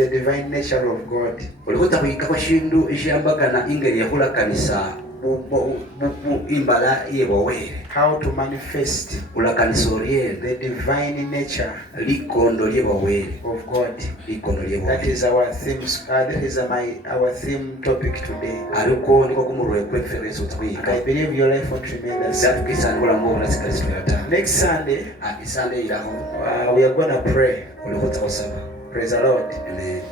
the divine nature of God. Olikuta kuyikako shindu ishambagana ingeri yakula kanisa imbala yebowere. How to manifest the divine nature of God. That is our theme. That is our theme topic today. And I believe your life will remain the same. Next Sunday, we are going to pray. Praise the Lord. We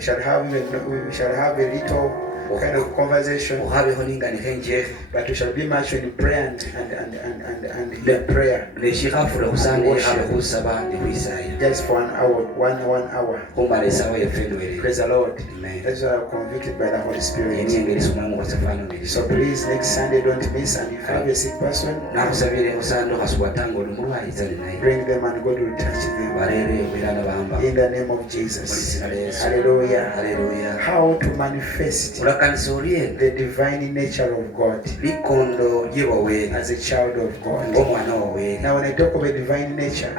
shall have a little kind of conversation, but we shall be much in prayer and prayer. Just for an hour, one hour. Praise the Lord. That's why I'm convicted by the Holy Spirit. So please, next Sunday, don't miss. And if you have a sick person, bring them and God will touch them. In the name of Jesus. Hallelujah. Hallelujah. How to manifest the divine nature of God as a child of God. Now when I talk about divine nature,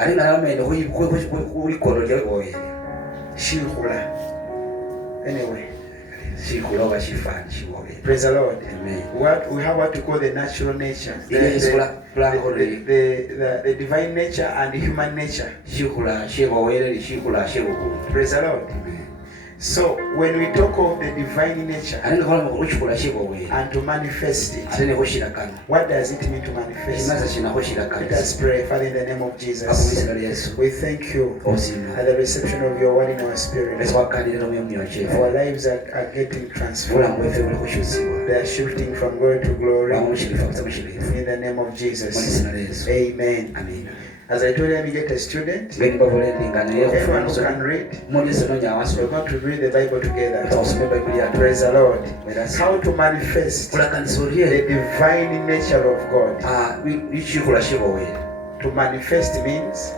anyway, praise the Lord. Amen. We have what we call the natural nature, the divine nature and the human nature. Praise the Lord. Amen. So when we talk of the divine nature and to manifest it, what does it mean to manifest? Let us pray. Father, in the name of Jesus, we thank you at the reception of your word in our spirit. Our lives are getting transformed. They are shifting from glory to glory. In the name of Jesus. Amen. Amen. As I told you, we get a student. Everyone who can read, we're going to read the Bible together. Praise the Lord. How to manifest the divine nature of God. To manifest means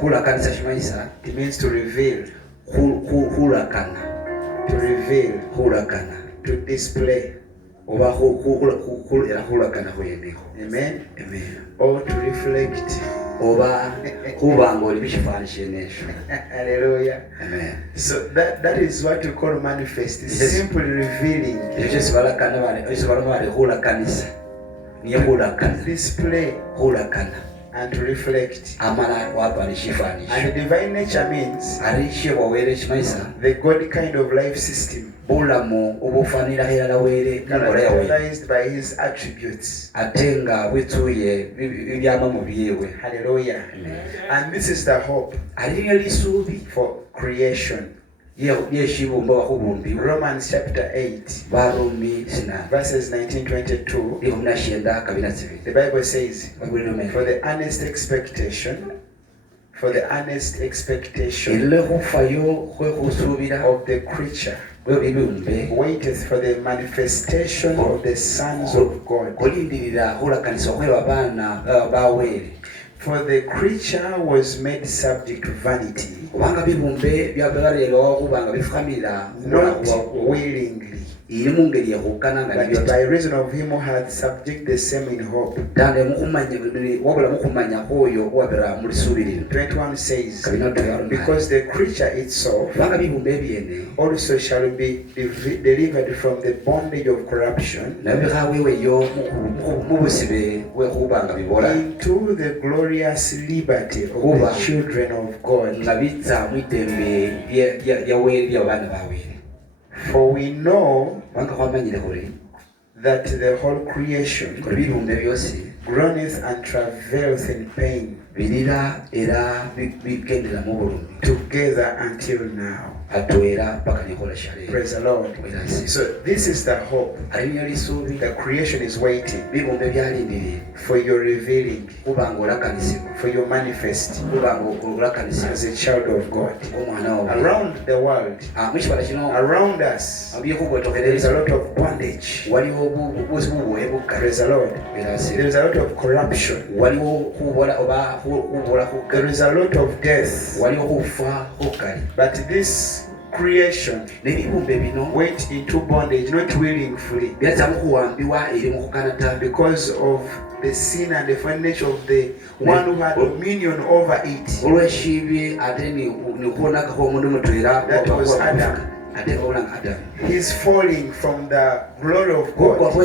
it means to reveal, to reveal, to display. Amen. Amen. Or to reflect. Hallelujah. Amen. So that is what we call manifest. It's simply revealing. Display and to reflect. And the divine nature means the God kind of life system, characterized by his attributes. Hallelujah. And this is the hope for creation. Romans chapter 8 verses 19-22. The Bible says, for the earnest expectation of the creature waiteth for the manifestation of the sons of God. For the creature was made subject to vanity, not willingly, but by reason of him who hath subject the same in hope. 21 says, because the creature itself also shall be delivered from the bondage of corruption into the glorious liberty of the children of God. For we know that the whole creation groaneth and travaileth in pain together until now. Praise the Lord. So this is the hope. The creation is waiting for your revealing, for your manifest as a child of God. Around the world, around us, there is a lot of bondage. Praise the Lord. There is a lot of corruption. There is a lot of death. But this creation went into bondage, not willingly, because of the sin and the final nature of the one who had dominion over it. That was Adam. His falling from the glory of God brought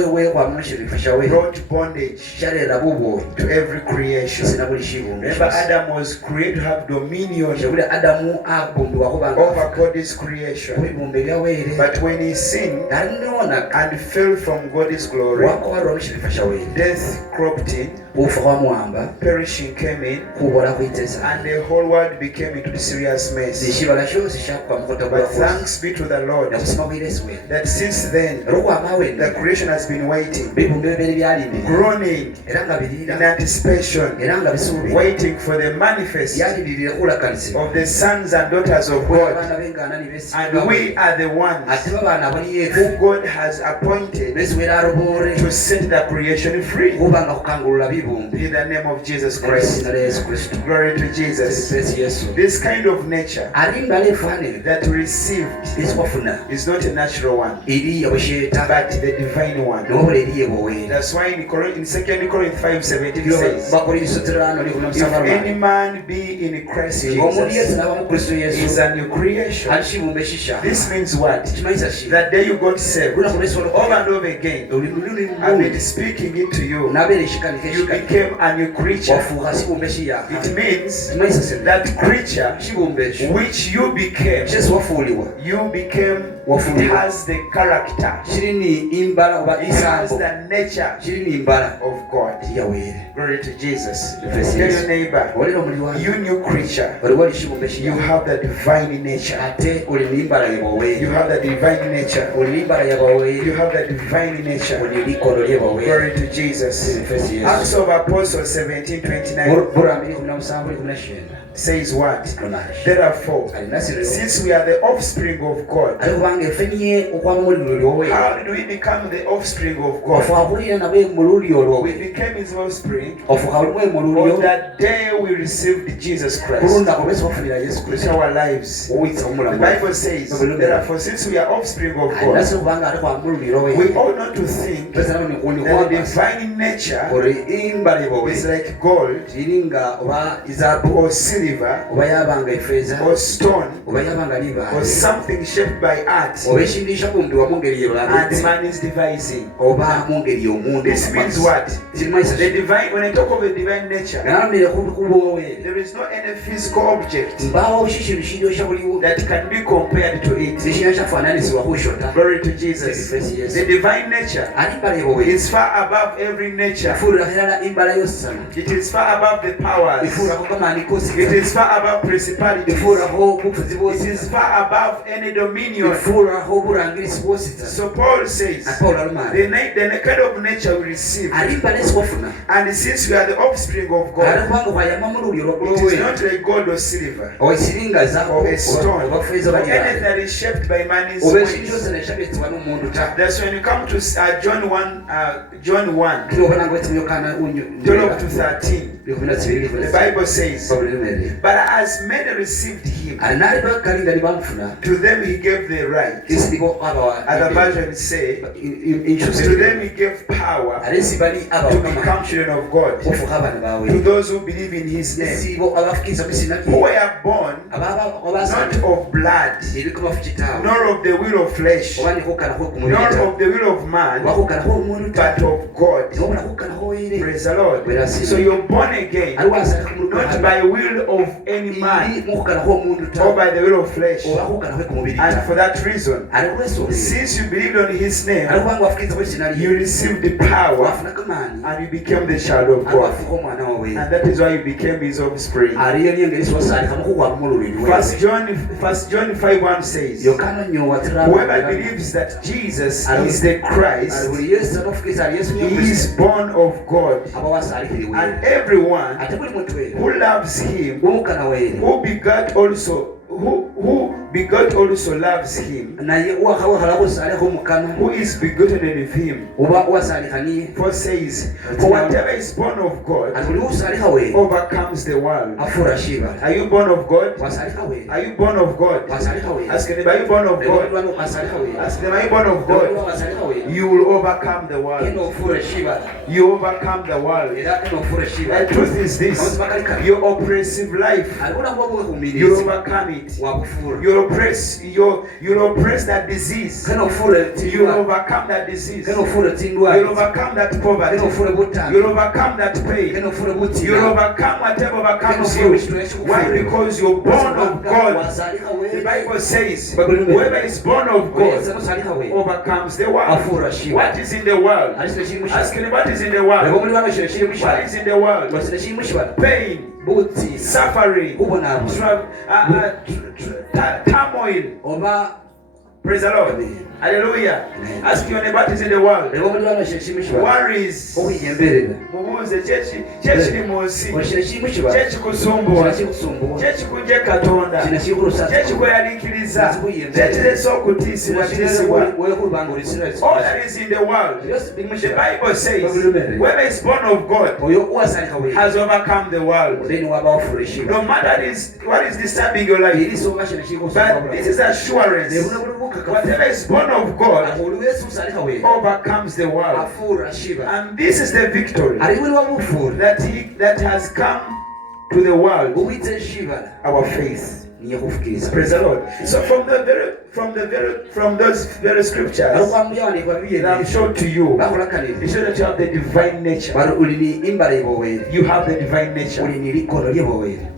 bondage to every creation. Remember, Adam was created to have dominion over God's creation. But when he sinned and fell from God's glory, death cropped in, perishing came in, and the whole world became into a serious mess. But thanks be to the Lord that since then the creation has been waiting, groaning in anticipation, waiting for the manifest of the sons and daughters of God. And we are the ones who God has appointed to set the creation free. In the name of Jesus Christ. Glory to Jesus. This kind of nature that we received is not a natural one, but the divine one. That's why in 2 Corinthians 5:17 says, if any man be in Christ Jesus, he is a new creation. This means what? That day you got saved, over and over again, I've been speaking it to you. You became a new creature. It means that creature which you became, it has the character, it has the nature of God. Glory to Jesus. Tell your neighbor, you new creature, you have the divine nature. You have the divine nature. You have the divine nature. Glory to Jesus. Acts of Apostles 17:29 says what? Therefore, since we are the offspring of God, how did we become the offspring of God? We became his offspring on that day we received Jesus Christ into our lives. The Bible says, therefore, since we are offspring of God, we ought not to think that the divine nature is like gold or silver or stone or something shaped by art and man is devising. This means what? The divine, when I talk of the divine nature, there is no any physical object that can be compared to it. Glory to Jesus. The divine nature is far above every nature. It is far above the powers. It is far above principalities. It is far above any dominion. So Paul says, the kind of nature we receive, and since we are the offspring of God, it is not like gold or silver or a stone or anything that is shaped by man's ways. That's when you come to John 1, 12 to 13. The Bible says, but as many received him, to them he gave the right. Other versions say, to them he gave power to become children of God, to those who believe in his name, who were born not of blood, nor of the will of flesh, nor of the will of man, but of God. Praise the Lord. So you're born again, not by will of any man or by the will of flesh. And for that reason, since you believed on his name, you received the power and you became the child of God. And that is why you became his offspring. 1 John 5:1 says, whoever believes that Jesus is the Christ, he is born of God. And everyone who loves him, who begat begot also loves him, who is begotten of him. For says, for whatever is born of God overcomes the world. Are you born of God? Are you born of God? Ask anybody, are you born of God? Ask them, are you born of God? You will overcome the world. You overcome the world. The truth is this: your oppressive life, you overcome it. You oppress that disease. You overcome that disease. You overcome that poverty. You overcome that pain. You overcome whatever overcomes you. Why? Because you're born of God. The Bible says, whoever is born of God overcomes the world. What is in the world? Ask me, what is in the world? What is in the world? Pain, suffering, turmoil. Praise the Lord. Hallelujah. Ask your neighbor, what is in the world? Worries. Mubuze chechi ni munsi. Chechi kusumbua. Chechi kunje katonda. Chechi kuyadikiriza. Chechi leso kutisi watisibwa. All that is in the world, the Bible says, whoever is born of God has overcome the world. No matter what is disturbing your life, but this is assurance. Whatever is born of God overcomes the world. And this is the victory that has come to the world. Our faith. Praise the Lord. So from those very scriptures that I'm showing to you, it shows that you have the divine nature. You have the divine nature.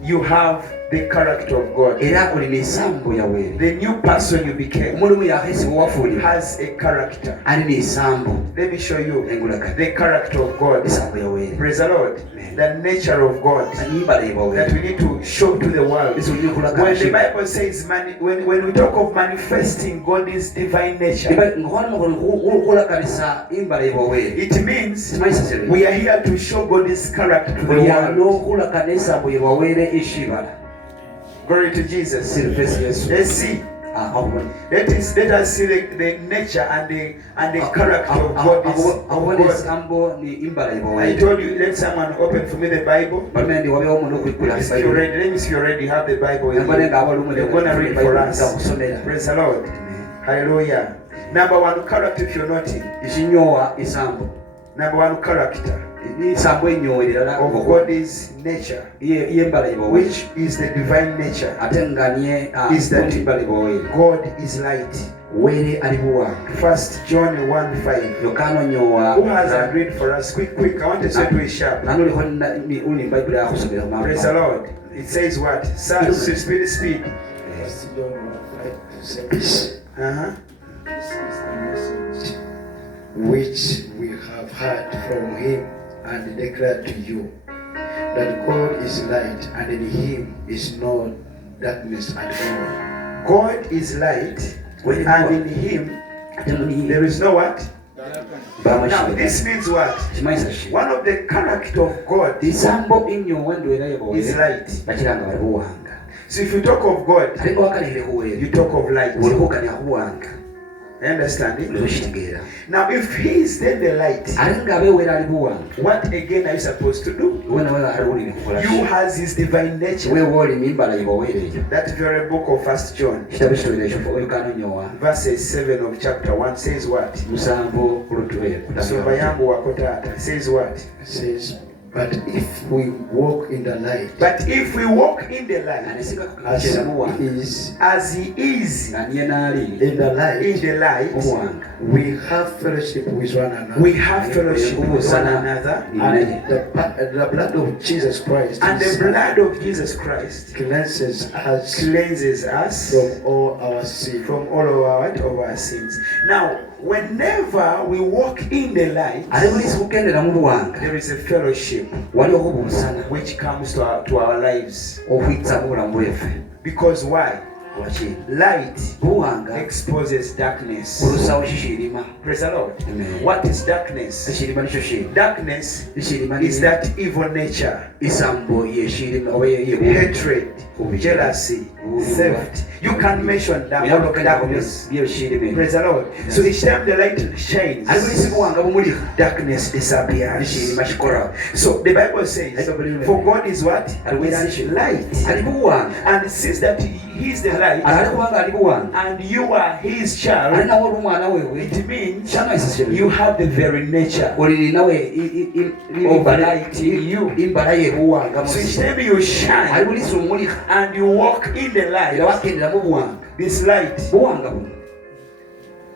You have the character of God. The new person you became has a character. Let me show you the character of God. Praise the Lord. The nature of God that we need to show to the world. When the Bible says, when we talk of manifesting God's divine nature, it means we are here to show God's character to the world. Glory to Jesus. Let's see. Let us see the nature and the character of God. I told you, let someone open for me the Bible. If you're ready, let me see you already have the Bible. You're going to read for us. Praise the Lord. Hallelujah. Number one character, if you're noting. Number one character of God's nature, which is the divine nature, is that God is light. 1 John 1:5. Who has agreed for us? Quick, I want to say to it sharp. Praise the Lord. It says what? Sir, speed. 1 John 1:5 says, this is the message which we have heard from him and declared to you, that God is light, and in him is no darkness at all. God is light, and in him there is no what? Now this means what? One of the character of God is light. So if you talk of God, you talk of light. Understand it? Now if he is then the light, what again are you supposed to do? You has his divine nature. That very book of 1 John verses 7 of chapter 1 says what? Says what? It says, but if we walk in the light, as he is in the light, we have fellowship with one another. And the blood of Jesus Christ, cleanses us from all our sins. Now, whenever we walk in the light, there is a fellowship which comes to our lives. Because why? Light exposes darkness. Praise the Lord. Amen. What is darkness? Darkness is that evil nature, hatred, jealousy, theft. You can't mention that all of darkness. Praise the Lord. So each time the light shines, darkness disappears. So the Bible says, for God is what? Is light. And since that He is the light, and you are His child, it means you have the very nature of light in you. So each time you shine and you walk in the light, this light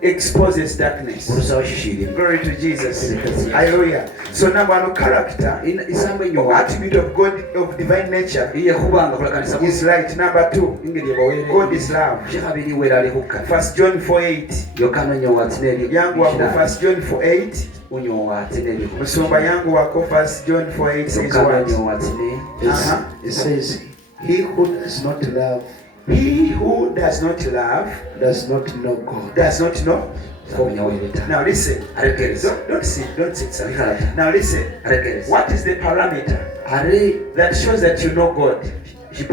exposes darkness. Glory to Jesus. Hallelujah. So number one character or attribute of God of divine nature is light. Number two, God is love. 1 John 4:8. Yangu wako 1 John 4:8. Musomba yangu wako 1 John 4:8 says what? It says, He who does not love does not know God. Does not know. Now listen. Don't sit. Now listen. What is the parameter that shows that you know God? But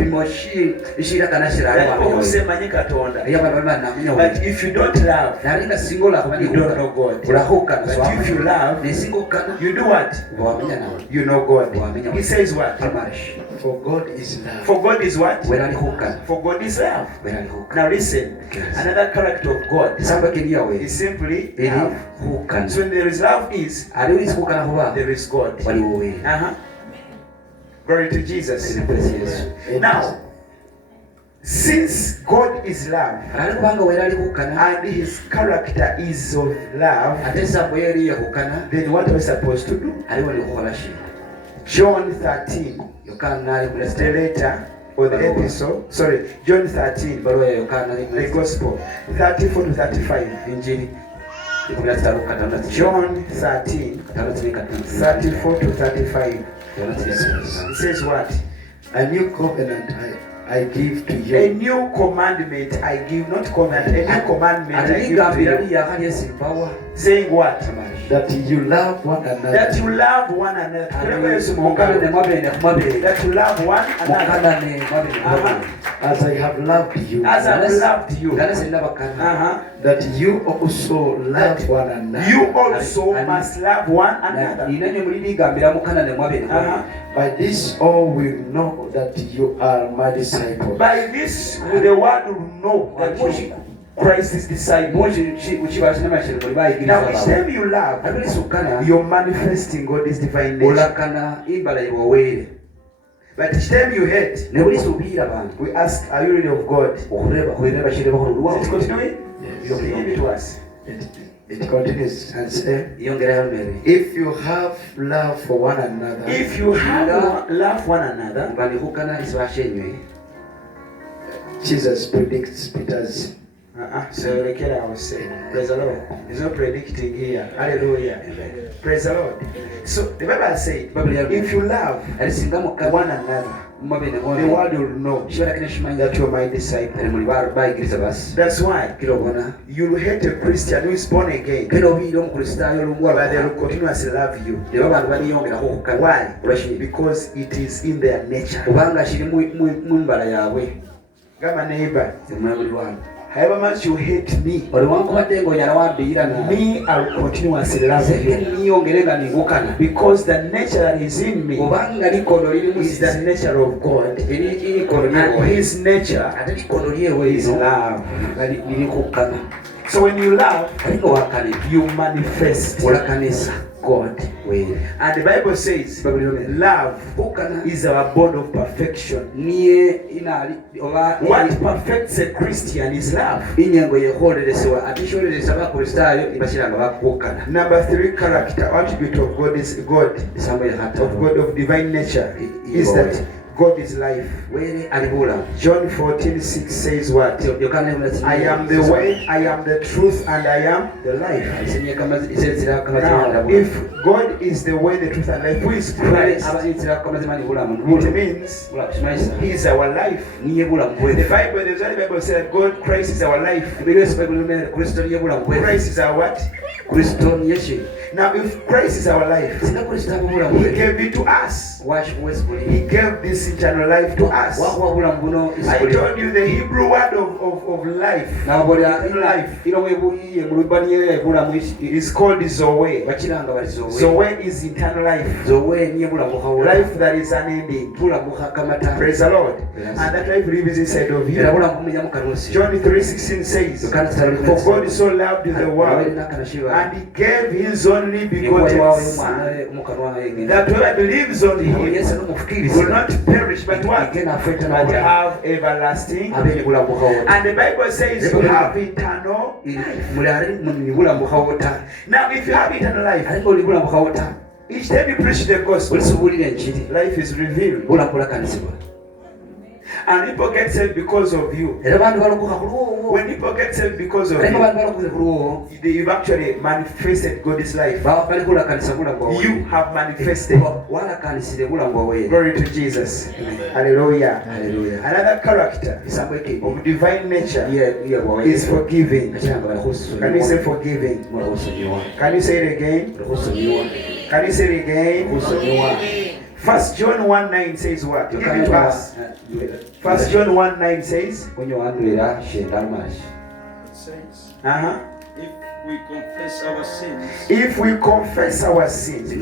if you don't love, you don't know God. But if you love, you do what? You know God. He says what? For God is love. For God is what? For God is love. Now listen. Another character of God is simply love. So when there is love, there is God. Glory to Jesus. Now, since God is love and His character is of love, then what are we supposed to do? John 13, the letter or the epistle, John 13, the Gospel, 34 to 35. John 13, 34 to 35. It says what? A new covenant I give to you. A new commandment I give, not covenant, a new commandment I give to you. Saying what? That you love one another. That you love one another. That you love one another. As I have loved you. As I have loved you. That you also love one another. You also must love one another. By this all will know that you are my disciples. By this the world will know that you Christ is disciple. Now each time you love, you're manifesting God's divine nature. But each time you hate, we ask, are you really of God? Is it continuing? Yes. Give it to us. It continues and says, if you have love for one another, Jesus predicts Peter's. So I was saying, praise the Lord. There's no predicting here. Hallelujah. Praise the Lord. So the Bible says, if you love one another, the world will know that you are my disciple. That's why you will hate a Christian who is born again, but they will continuously love you. Why? Because it is in their nature. Got my neighbor. However much you hate me, me I will continuously love you. Because the nature that is in me is the nature of God. And His nature is love. So when you love, you manifest God. And the Bible says love is our bond of perfection. What perfects a Christian is love. Number 3 character attribute of God is God. Of God of divine nature is that God is life. John 14:6 says what? I am the way, I am the truth, and I am the life. Now, if God is the way, the truth, and life, who is Christ? It means He is our life. The Bible, the Bible says that God, Christ is our life. Christ is our what? Now, if Christ is our life, He gave it to us. He gave this this eternal life to us. I told you the Hebrew word of life. Is called Zoe. Zoe is eternal life. Life that is unending. Praise the Lord. And that life lives inside of you. John 3:16 says, for God so loved the world, and He gave His only begotten Son, that whoever believes on Him will not perish, but what? But have everlasting. And the Bible says you have eternal life. Now, if you have eternal life, each time you preach the gospel, life is revealed. And people get saved because of you. When people get saved because of you, you've actually manifested God's life. You have manifested. Glory to Jesus. Hallelujah. Another character of divine nature is forgiving. Can you say forgiving? Can you say it again? Can you say it again? 1 John 1:9 says what? Give it to us. 1 John 1:9 says, it says, if we confess our sins, He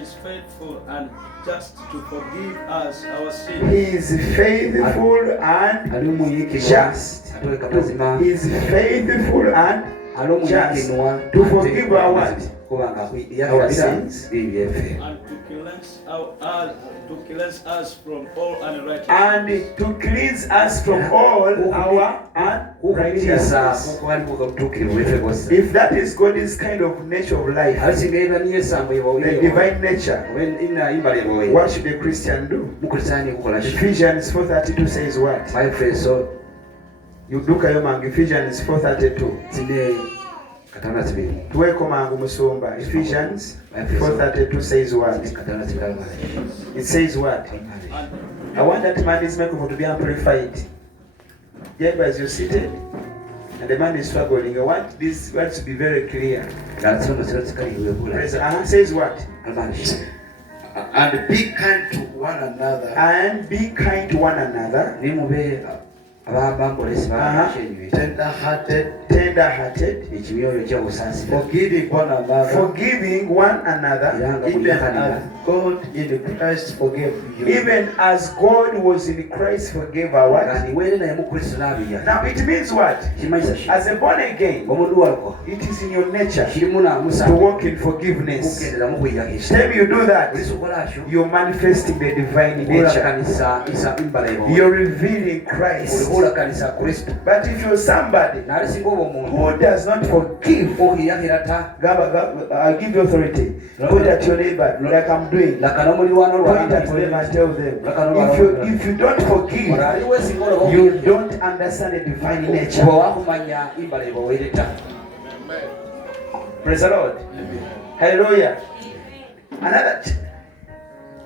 is faithful and just to forgive us our sins. He is faithful and just. He is faithful and just to forgive our what? Our sins. And to cleanse us from all unrighteousness. And to cleanse us from all our unrighteousness. If that is God's kind of nature of life, the divine nature, what should a Christian do? Ephesians 4:32 says what? You look at your Ephesians 4:32. Ephesians 4:32 says what? It says what? I want that man's microphone to be amplified. Yeah, as you're seated and the man is struggling, I want this word to be very clear. Says what? And be kind to one another. And be kind to one another. Tender-hearted, forgiving one another, even as God in Christ forgave you. Even as God was in Christ forgave our. Now it means what? As a born again, it is in your nature to walk in forgiveness. Time you do that, you're manifesting the divine nature. You're revealing Christ. But if you're somebody who does not forgive, I'll give you authority. Point at your neighbor like I'm doing. Point at them and tell them. If you don't forgive, you don't understand the divine nature. Praise the Lord. Hallelujah.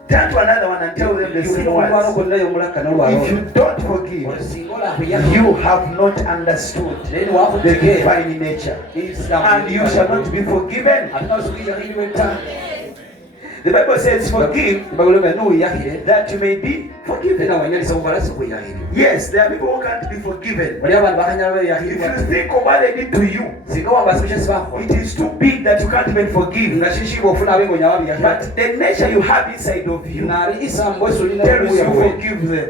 Turn to another one and tell them the same words. If you don't forgive, you have not understood the divine nature. And you shall not be forgiven. The Bible says forgive that you may be forgiven. Yes, there are people who can't be forgiven. If you think of what they did to you, it is too big that you can't even forgive. But the nature you have inside of you tells you forgive them.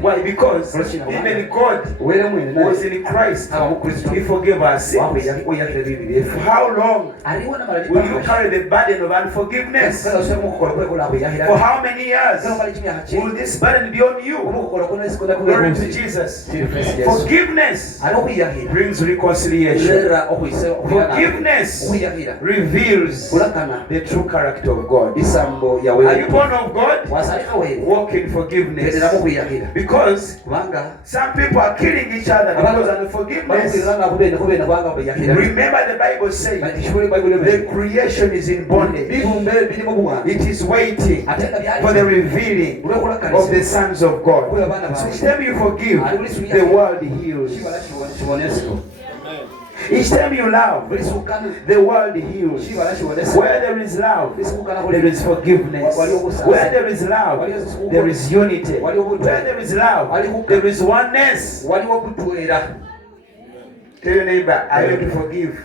Why? Because even God was in Christ. He forgave our sins. For how long will you carry the burden of unforgiveness? For how many years will this burden be on you? Glory to Jesus. Forgiveness brings reconciliation. Forgiveness reveals the true character of God. Are you born of God? Walk in forgiveness. Because some people are killing each other because of unforgiveness. Remember the Bible says the creation is in bondage. It is waiting for the revealing of the sons of God. So each time you forgive, the world heals. Each time you love, the world heals. Where there is love, there is forgiveness. Where there is love, there is unity. Where there is love, there is oneness. Tell your neighbor, I want to forgive.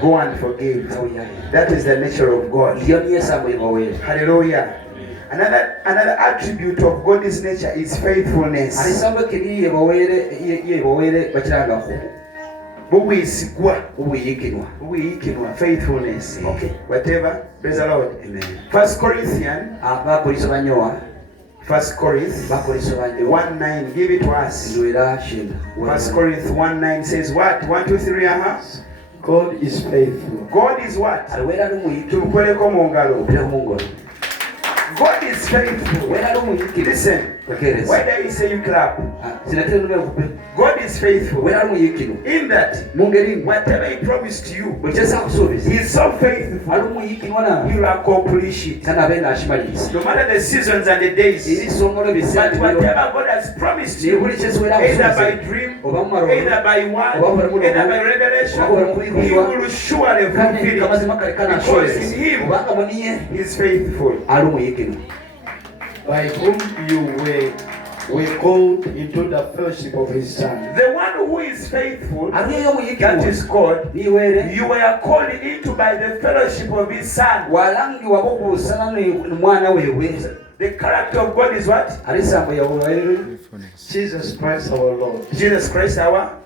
Go and forgive. That is the nature of God. Hallelujah. Another attribute of God's nature is faithfulness. Faithfulness. Okay. Whatever. Praise the Lord. Amen. 1 Corinthians 1:9. Give it to us. 1 Corinthians 1:9 says what? 1, 2, 3. God is faithful. God is what? God is faithful. Listen. Why do you say you clap? God is faithful. In that, whatever He promised to you, He is so faithful. He will accomplish it. No matter the seasons and the days, but whatever God has promised you, either by dream, either by word, either by revelation, He will surely fulfill it. Because in Him, He is faithful. By whom you were called into the fellowship of His Son. The one who is faithful, that is God, you were called into by the fellowship of His Son. The character of God is what? Jesus Christ our Lord. Jesus Christ our?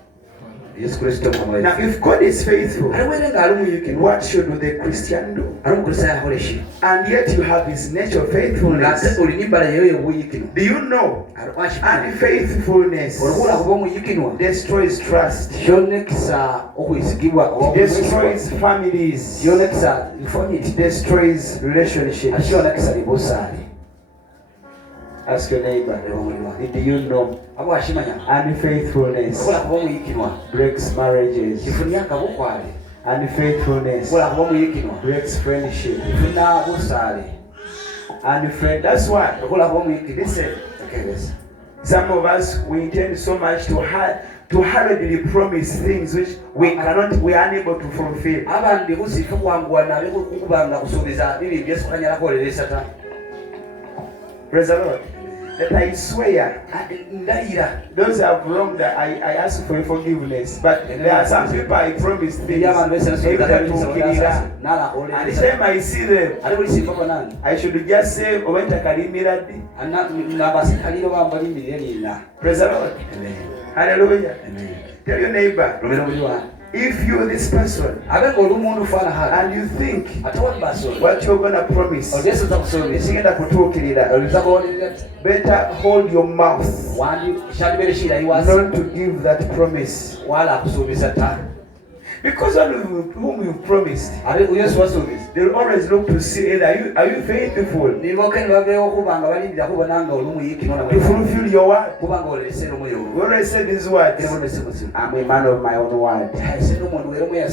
Now, if God is faithful, what should the Christian do? And yet you have His nature of faithfulness. Do you know? Unfaithfulness destroys trust. It destroys families. It destroys relationships. Ask your neighbor, do you know unfaithfulness breaks marriages? Unfaithfulness breaks friendship. That's why, listen, some of us, we intend so much to hurriedly promise things which we are unable to fulfill. Praise the Lord. That I swear, those who have wronged, I ask for forgiveness. But there are some people I promise things. And the time I see them, I should just say, praise the Lord. Hallelujah. Tell your neighbor, if you this person and you think what you're going to promise, better hold your mouth not to give that promise. Because one of whom you've promised, they will always look to see either are you faithful to fulfill your word. We always say these words, I'm a man of my own word.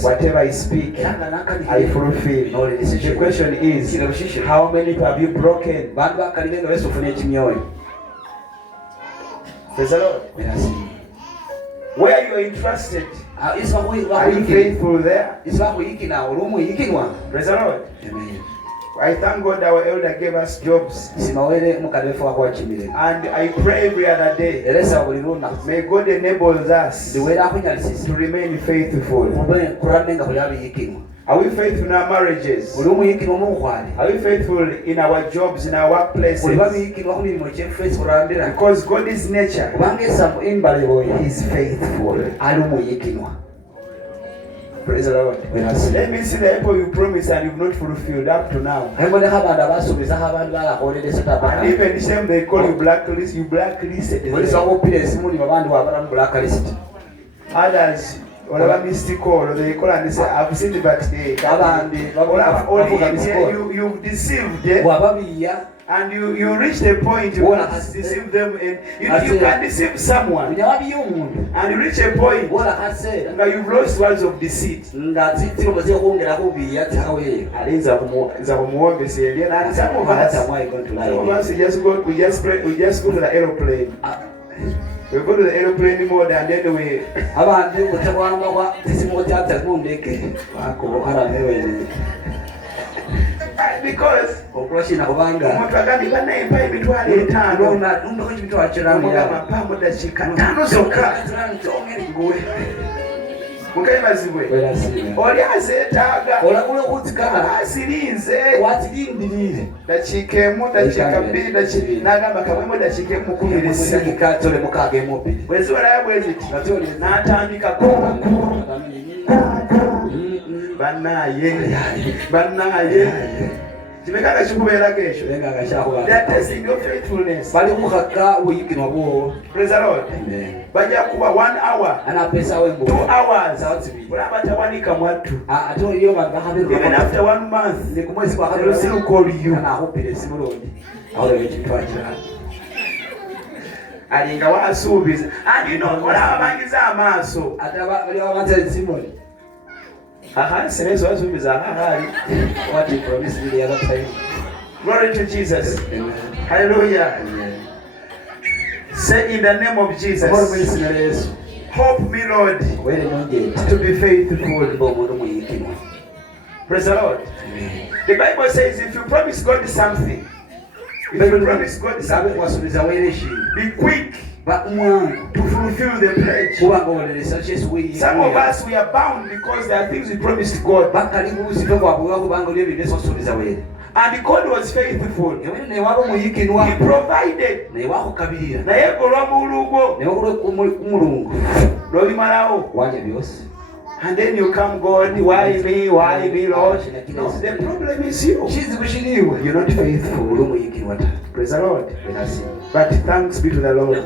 Whatever I speak, I fulfill. The question is, how many have you broken? Praise the Lord. Where you are entrusted, are you faithful there? Praise the Lord. Amen. I thank God our elder gave us jobs. And I pray every other day, may God enable us to remain faithful. Are we faithful in our marriages? Are we faithful in our jobs, in our workplaces? Because God's nature is faithful. Praise the Lord. Let me see the people you promised and you've not fulfilled up to now. And even the same they call you blacklisted. Others, whatever mystical, they call and they say, I've seen it, but you've deceived. And you reach the point you can deceive them, and you can deceive someone. And you reach a point that you've lost words of deceit. And some of us we just go to the aeroplane. We go to the airplane mode and then we. Abandi kutawamba kwa sisimo chata kundeke wako aramewe. Because okwashina kubanga omuntu agandi banayimba emitwalo etaano ndoko chibito achiramu ya mapambo dakika ttaano zokka mukayimazibwe oli azeetaaga olakula okutikala asirinze watirindirire dakiika emu dakiika bbiri n'agamba kabwemu dakiika emu mukubiri katole mukaaga emu bbiri bweziwerayo bwe ziti n'atandika bannaye kimekanga kikubeerako ekyo that testing your faithfulness bali kukaka buyigirwa bwo. Praise the Lord. Bajja kuba 1 hour anapesa wengo 2 hours kulaba tawanika mwattu ato iyo bakabeerwa even after 1 month ne kumwezi kwa kabiro still call you na ahopere simulodi aho ekitwakira alinga wasuubiza andi nokola abangiza amaaso ataba bali abamanza simuli senezo wasuubiza ahali what he promised me the other time. Glory to Jesus. Amen. Hallelujah. Amen. Say in the name of Jesus, help me, Lord, to be faithful. Praise the Lord. Amen. The Bible says if you promise God something, be quick to fulfill the pledge. Some of us, we are bound because there are things we promised God. And God was faithful. He provided. And then you come, God, why me, Lord? No, the problem is you. You're not faithful. Praise the Lord. But thanks be to the Lord.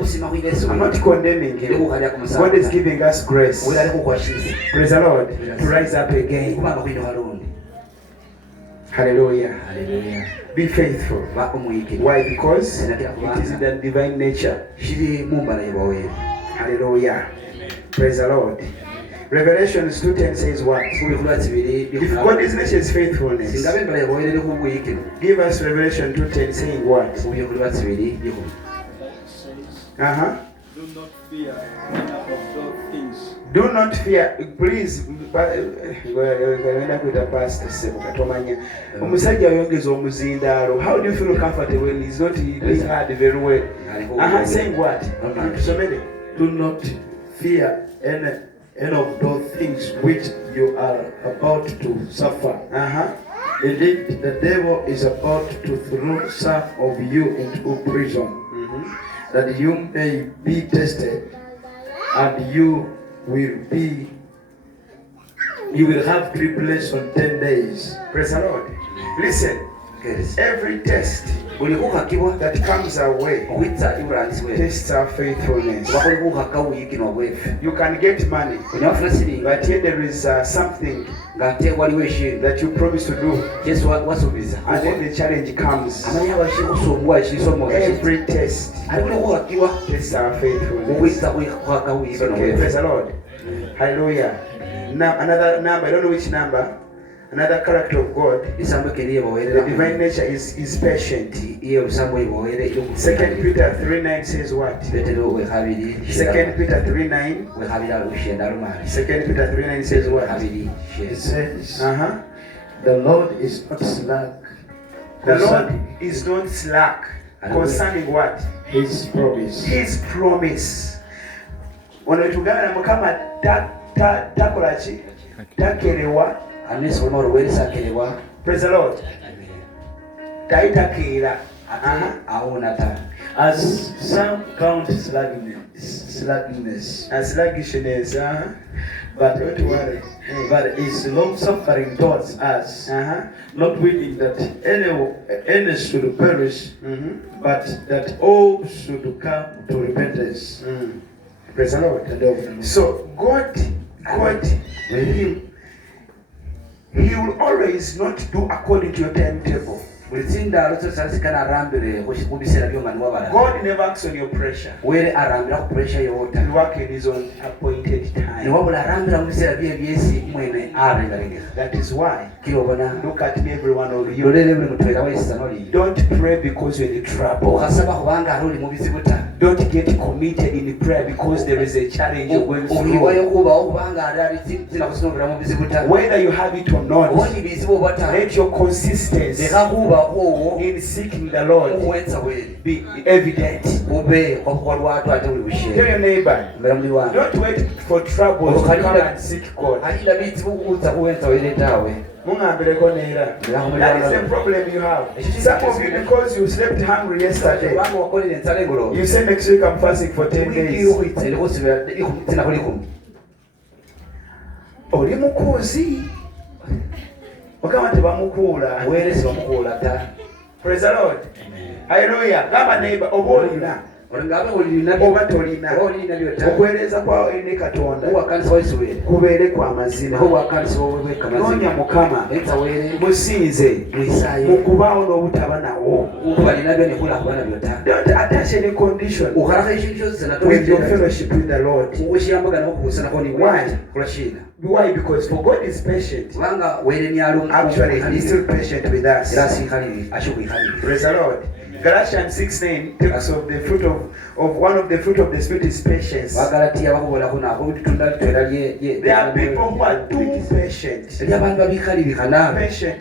I'm not condemning him. God is giving us grace. Praise the Lord. To rise up again. Hallelujah. Hallelujah. Be faithful. Why? Because it is in the divine nature. Hallelujah. Praise the Lord. Revelation 2:10 says what? If God is nature is faithfulness, give us Revelation 2:10 saying what? Do not fear of those things. Do not fear. Please, omusajja ayongeza omuzindaalo. How do you feel comfortable when he's not doing hard very well? Saying what? Do not fear any of those things which you are about to suffer. Indeed, the devil is about to throw some of you into prison, that you may be tested, and you will have tribulation 10 days. Praise the Lord. Listen. Every test that comes our way tests our faithfulness. You can get money, but yet there is something that you promise to do, and then the challenge comes. Every test tests our faithfulness. Okay, praise the Lord. Hallelujah. Now another number, I don't know which number. Another character of God, the divine nature is patient. 2 Peter 3:9 says what? 2 Peter 3:9. 2 Peter 3:9 says what? It says, the Lord is not slack. The Lord is not slack concerning what? His promise. His promise. Ono tugana mukama takola ki? Takerewa. Praise the Lord. As some count sluggishness, but don't worry. But is long suffering towards us, not willing that any should perish, but that all should come to repentance. Praise the Lord. So God with him. He will always not do according to your timetable. God never acts on your pressure. He works in his own appointed time. That is why, look at every one of you. Don't pray because you're in trouble. don't get committed in prayer because there is a challenge you're going through. Whether you have it or not, let your consistency in seeking the Lord be evident. Tell your neighbor, don't wait for trouble to come and seek God. That is the problem you have. Some of you, because you slept hungry yesterday, you say next week I'm fasting for 10 days. Oli mukuzi wakama tebamukula. Praise the Lord. Hallelujah. Gamba neighbor obolina oba tolina okuweereza kwawe eri Katonda kubeere kwa mazima. Noonya Mukama, musinze mu kubaawo n'obutaba nawo. Don't attach any condition with your fellowship with the Lord. Why? Because for God is patient. Actually, He is still patient with us. Praise the Lord. Galatians 6:9 talks of the fruit of one of the fruit of the Spirit is patience. There are people who are too patient. Patient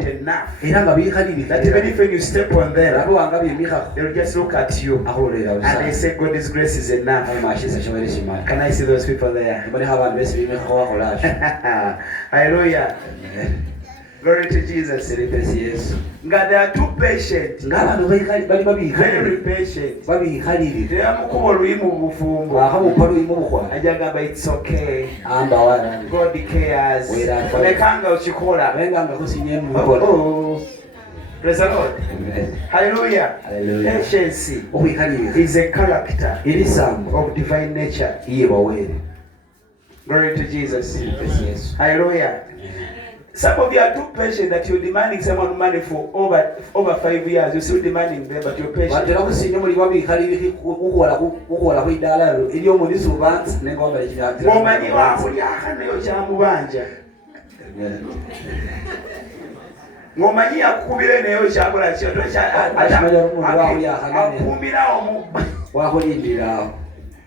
enough that even if when you step on them, they will just look at you and they say God's grace is enough. Can I see those people there? Hallelujah. Glory to Jesus. God, they are too patient. Very patient. They are it's okay. God cares. Praise the Lord. Hallelujah. Patience is a character of divine nature. Glory to Jesus. Hallelujah. Some of you are too patient that you're demanding someone money for over 5 years. You're still demanding them, but you're patient. Ngomanyi akubire neyo kyakola kyoto akuumirawo wakulindirawo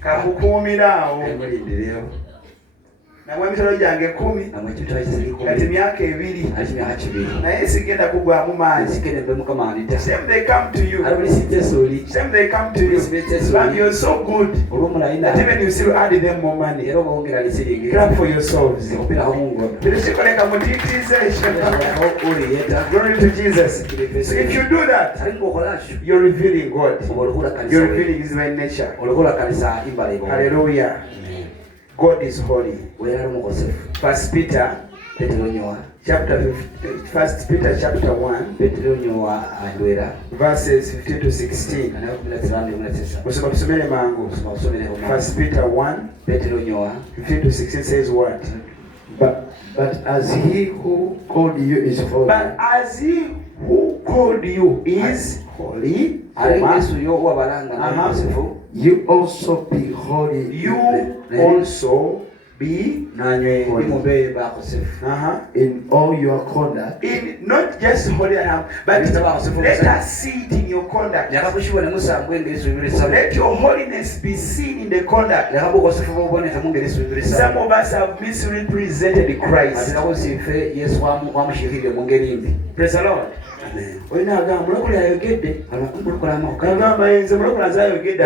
kakukuumirawo namwe emitolo gyange 10 kati myaka 2 naye sigenda kugwamu maanyi. Same they come to you and you're so good that even you still add them more money. Clap for yourselves. Glory to Jesus. So if you do that, you're revealing God. You're revealing His divine nature. Hallelujah. God is holy. First Peter chapter 1 verses 15 to 16. Kusomere mangu. First Peter 1 15 to 16 says what? But as he who called you is holy. But as he who called you is holy. You also be holy. You also be holy. In all your conduct. In not just holy, but let us see it in your conduct. Let your holiness be seen in the conduct. Some of us have misrepresented Christ. Praise the Lord. Oyina agamba mulokole ayogedde agamba yenze mulokole azayogedde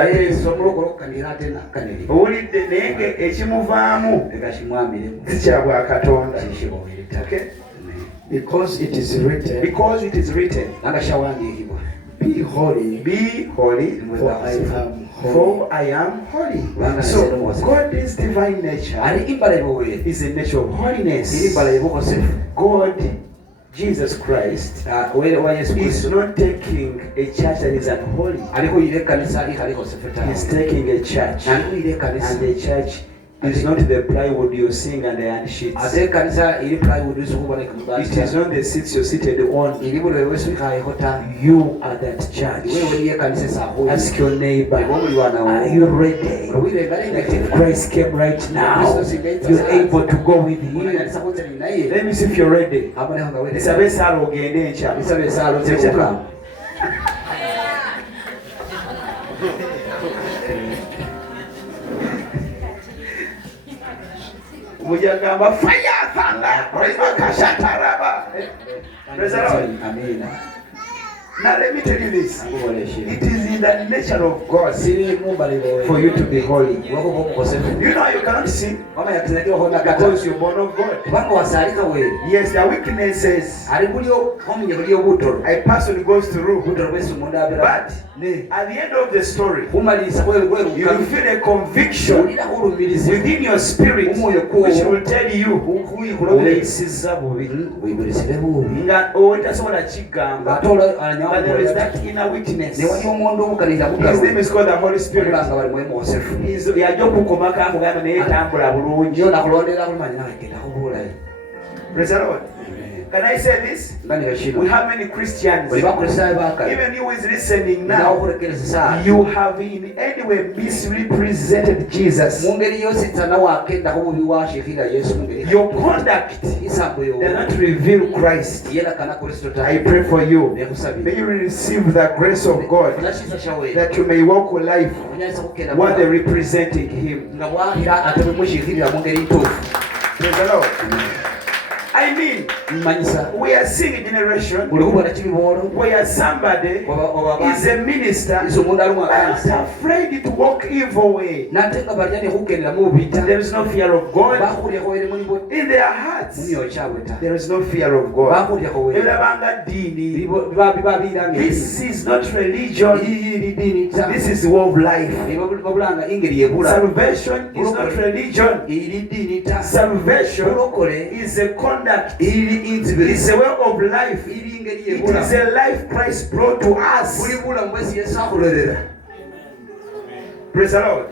owulidde naye ekimuvaamu sikyabwa Katonda. Because it is written, be holy, for I am holy. So God's divine nature is a nature of holiness. God, Jesus Christ, is not taking a church that is unholy. He's taking a church, and the church is not the plywood you sing and the iron sheets. It is not the seats you're seated on. You are that church. Ask your neighbor, are you ready? Like if Christ came right now, you're able to go with Him. Let me see if you're ready. Mujagamba fire thunder. Praise the Lord. Amen. Now let me tell you this. It is in the nature of God for you to be holy. You know you cannot sin because you're born of God. Yes, there are weaknesses a person goes through. But at the end of the story, you will feel a conviction within your spirit which will tell you but there is that inner witness. His name is called the Holy Spirit. Praise the Lord. Can I say this? We have many Christians. Even you is listening now. You have in any way misrepresented Jesus. Your conduct does not reveal Christ. I pray for you. May you receive the grace of God that you may walk a life while they representing Him. Praise the Lord. I mean, we are seeing a generation where somebody is a minister and afraid to walk evil way. There is no fear of God in their hearts. There is no fear of God. This is not religion. This is the way of life. Salvation is not religion. Salvation is a conduct. It is a way of life. It is a life Christ brought to us. Praise the Lord.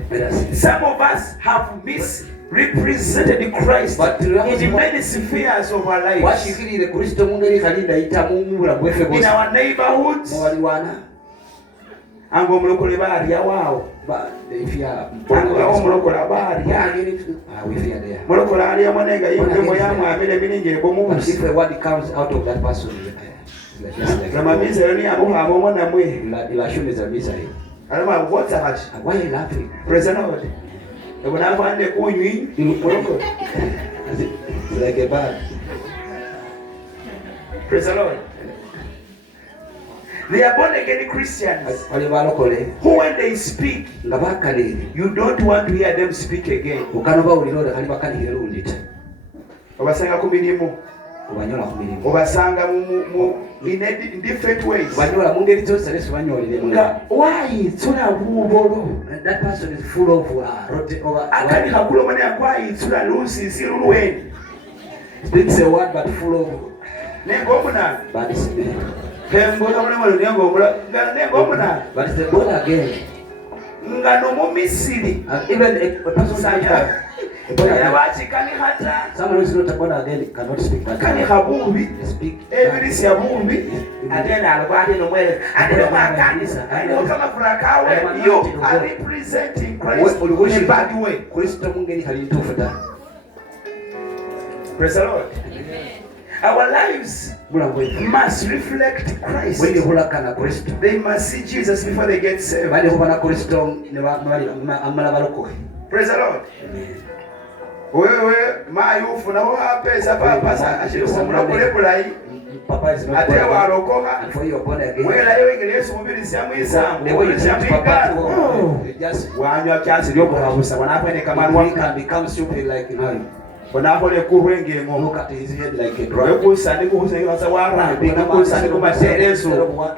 Some of us have misrepresented Christ in many spheres of our lives. In our neighborhoods. Ango mulokole baadya wao. Mulokole baadya. Mulokole aliya mwanenga yimwe yamwamile bininje bomusi. If a word comes out of that person, kama mize ni amuhamo mwana mwe. Ilashumeza misa hii. Alama what's that? Why are you laughing? Praise the Lord. Ebona fande kunywi mulokole. It's like a bad. Praise the Lord. They are born again Christians who when they speak, you don't want to hear them speak again. Obasanga kumirimu. Obasanga in different ways. Why? That person is full of speaks a word but full of bad speech. But it's born again. Even a person someone who is not born again cannot speak. Speak. You are representing Christ in a bad way. Praise the Lord. Our lives must reflect Christ. They must see Jesus before they get saved. Praise the Lord. My youth now have pesa papa ashiri kumulokole bulai. Ate warokoka. Wela yo Yesu mubiri siamwisa. Wanywa kiasi lyo kuhabusa wanapendeka manwa can become stupid like you. Look at his head like a drum.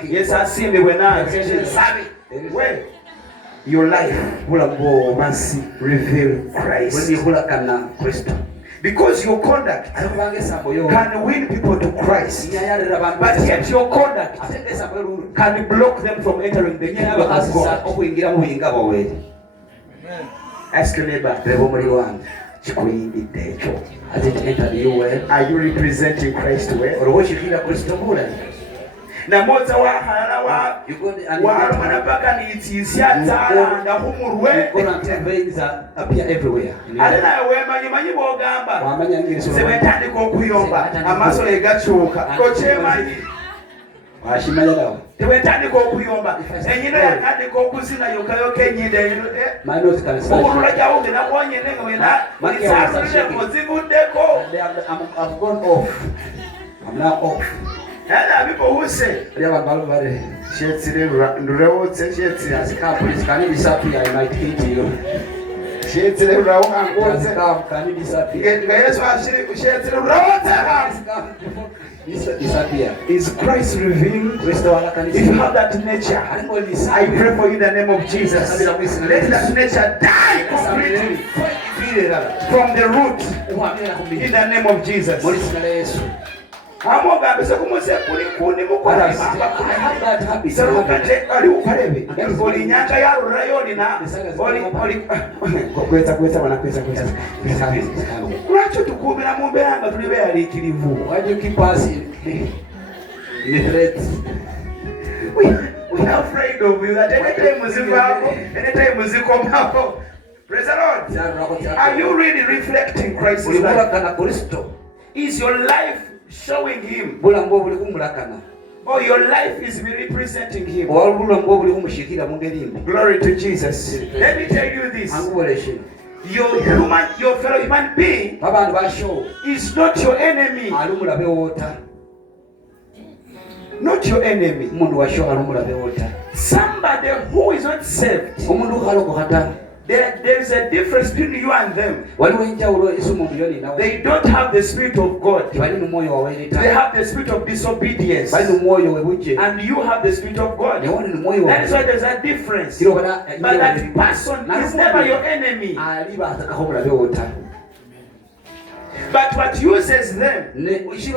Yes, I see me when I your life must reveal Christ. Because your conduct can win people to Christ, but yet your conduct can block them from entering the kingdom of God. Ask your neighbor. Has it entered you well? Are you representing Christ well? Or worship Christ well? Na moza wa halala wa manapaka ni itisia tala na humurwe. Veins appear everywhere. Alina wema nyimanyi bogamba. Sebetani ko kuyomba amaso legachuka. Kochema ashimala tewetandika okuyomba enyino yatandika okuzina yokayoka enyindo omulula gyawunge nakwonyene nga wena esasulireko zivuddeko and people who say shetsire ndurewotse shetsire can disappear I might hit you shetsire rawanga ngoze can disappear Yesu ashiri shetsire rawotse disappear. Is Christ revealed? If you have that nature, I pray for you in the name of Jesus. Let that nature die completely from the root in the name of Jesus. I have that habit. Why do you keep us in threat? We are afraid of you. That anytime we come out. Praise the Lord. Are you really reflecting Christ's life? Is your life showing Him? Or your life is representing Him? Glory to Jesus. Let me tell you this. Your fellow human being is not your enemy. Not your enemy. Somebody who is not saved. There is a difference between you and them. They don't have the Spirit of God. They have the spirit of disobedience. And you have the Spirit of God. That is why there's a difference. But that person is never your enemy. But what uses them is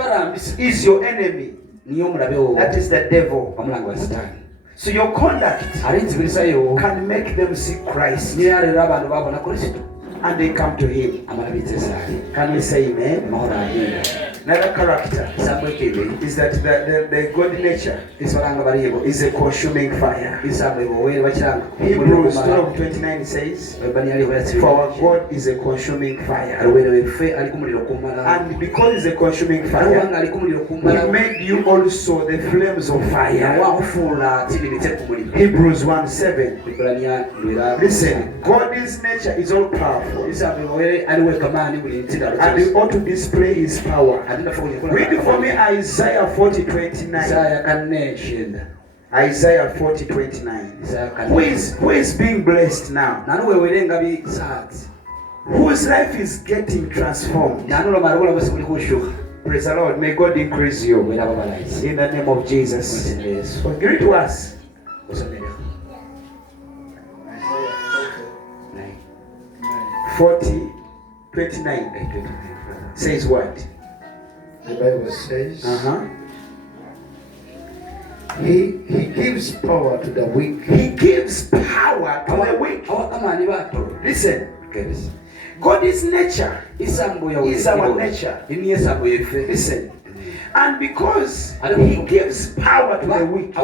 your enemy. That is the devil. So your conduct can make them see Christ. And they come to Him. Can we say amen? Another character is that the God nature is a consuming fire. Hebrews 12:29 says, for our God is a consuming fire. And because it's a consuming fire, He made you also the flames of fire. Hebrews 1:7. Listen, God's nature is all powerful. And He ought to display His power. Read for me Isaiah 40:29. Isaiah 40:29. Who is being blessed now? Whose life is getting transformed? Praise the Lord. May God increase you in the name of Jesus. Greet to us. 40:29 says what? The Bible says, He gives power to the weak. He gives power to the weak. Listen, God's nature is our nature. Listen, and because He gives power to the weak,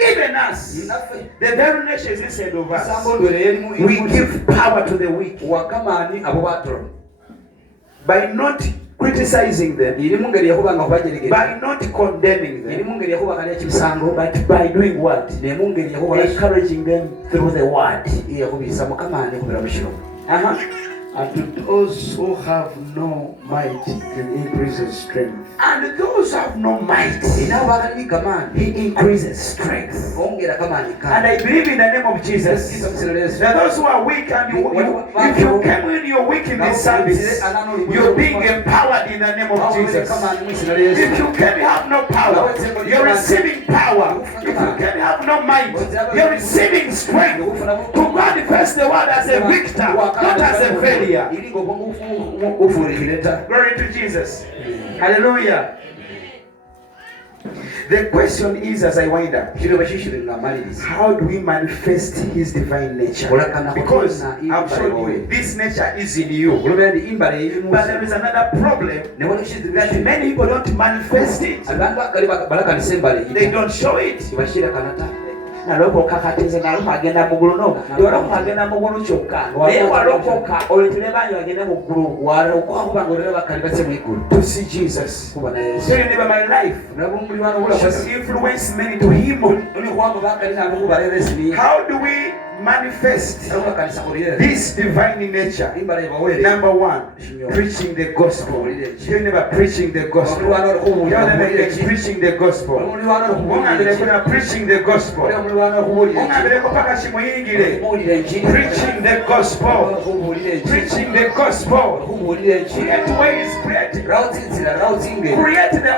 even us, the very nature is inside of us. We give power to the weak by not criticizing them, by not condemning them, but by doing what? Encouraging them through the word. And to those who have no might, He increases strength. And those who have no might, He increases strength. And I believe in the name of Jesus that those who are weak, and if you came in, you're weak in this service, you're being empowered in the name of Jesus. If you can have no power, you're receiving power. If you can have no might, you're receiving strength to manifest the word as a victor, not as a failure. Glory to Jesus. Hallelujah. The question is, as I wind up, how do we manifest His divine nature? Because I'm showing you, this nature is in you. But there is another problem, that many people don't manifest it. They don't show it. nalokoka katinze nalokoka agenda mu ggulu no yolokoka agenda mu ggulu kyokka naye walokoka olutule banyu agende mu ggulu walokoka kuba ng'olera bakali base mu ggulu to see Jesus kuba na Yesu so never my life just influence many to him. How do we manifest this divine nature? Number one, preaching the gospel. You never preaching the gospel. You never preaching the gospel. Preaching the gospel. Preaching the gospel. Preaching the gospel. Create ways. Create the